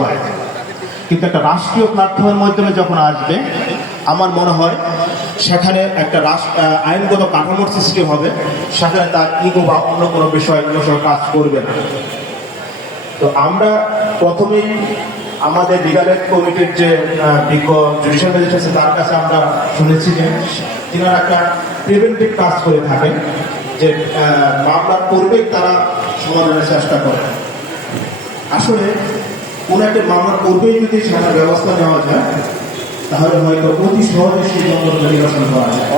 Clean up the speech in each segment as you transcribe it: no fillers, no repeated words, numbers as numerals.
করে, কিন্তু একটা রাষ্ট্রীয় প্ল্যাটফর্মের মাধ্যমে যখন আসবে আমার মনে হয় সেখানে একটা আইনগত কাঠামোর সৃষ্টি হবে, সেখানে তার ইগো বা অন্য কোনো বিষয় কাজ করবে না। তো আমরা প্রথমেই আমাদের লিগাল এড কমিটির যে বিজ্ঞ জুডিশিয়াল ম্যাজিস্ট্রেট আছে তার কাছে আমরা শুনেছি যে তিনারা একটা প্রিভেন্টিভ কাজ করে থাকেন, যে মামলার পূর্বেই তারা সমাধানের চেষ্টা করে। আসলে কোন একটা মামলার পূর্বেই যদি সেখানে ব্যবস্থা নেওয়া যায় তাহলে হয়তো অতি সহজে সেই দ্বন্দ্ব নিরসন করা যায়।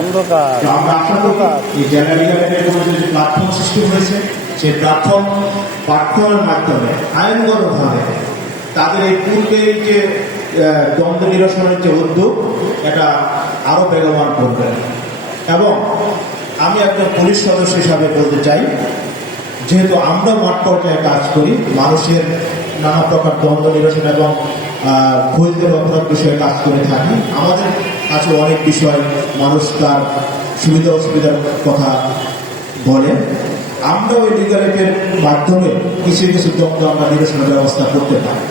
আমরা আশা করি এই জেলা লিগাল এডের যে প্ল্যাটফর্ম সৃষ্টি হয়েছে সেই প্ল্যাটফর্মের মাধ্যমে আইনগতভাবে তাদের এই পূর্বের যে দ্বন্দ্ব নিরসনের যে উদ্যোগ এটা আরো বেগবান করবে। এবং আমি একজন পুলিশ সদস্য হিসাবে বলতে চাই, যেহেতু আমরা মাঠ পর্যায়ে কাজ করি, মানুষের নানা প্রকার দ্বন্দ্ব নিরসন এবং খোঁজদের অপরাধ বিষয়ে কাজ করে থাকি, আমাদের কাছে অনেক বিষয় মানুষ তার সুবিধা অসুবিধার কথা বলে। আমরা ওই লিগাল এডের মাধ্যমে কিছু কিছু দ্বন্দ্ব আমরা নিরসনের ব্যবস্থা করতে পারি।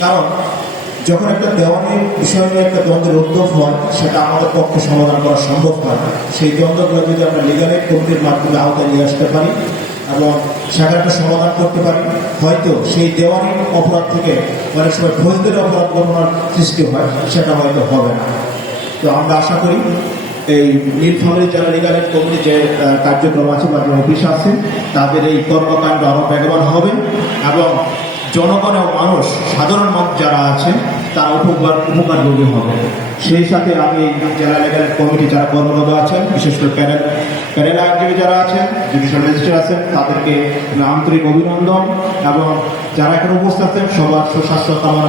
কারণ যখন একটা দেওয়ানির বিষয় নিয়ে একটা দ্বন্দ্বের উদ্যোগ হয় সেটা আমাদের পক্ষে সমাধান করা সম্ভব হয় না। সেই দ্বন্দ্বগুলো যদি আমরা লিগাল এড কমিটির মাধ্যমে আওতায় নিয়ে আসতে পারি এবং সেখানে একটা সমাধান করতে পারি, হয়তো সেই দেওয়ানির অপরাধ থেকে অনেক সময় ফৌজদারি অপরাধ ঘটনার সৃষ্টি হয়, সেটা হয়তো হবে না। তো আমরা আশা করি এই নীলফামারী জেলা লিগাল এড কমিটি যে কার্যক্রম আছে বা যে অফিস আছে তাদের এই কর্মকাণ্ড আরো বেগবান হবে এবং জনগণ এবং মানুষ সাধারণ মানুষ যারা আছে তারা উপকারভোগী হবে। সেই সাথে আমি জেলা লিগাল এড কমিটি যারা কর্মরত আছেন, বিশেষ করে প্যানেল আইনজীবী যারা আছেন, জুডিশিয়াল ম্যাজিস্ট্রেট আছেন, তাদেরকে আন্তরিক অভিনন্দন এবং যারা এখানে উপস্থিত আছেন সবার সুস্বাস্থ্য কামনা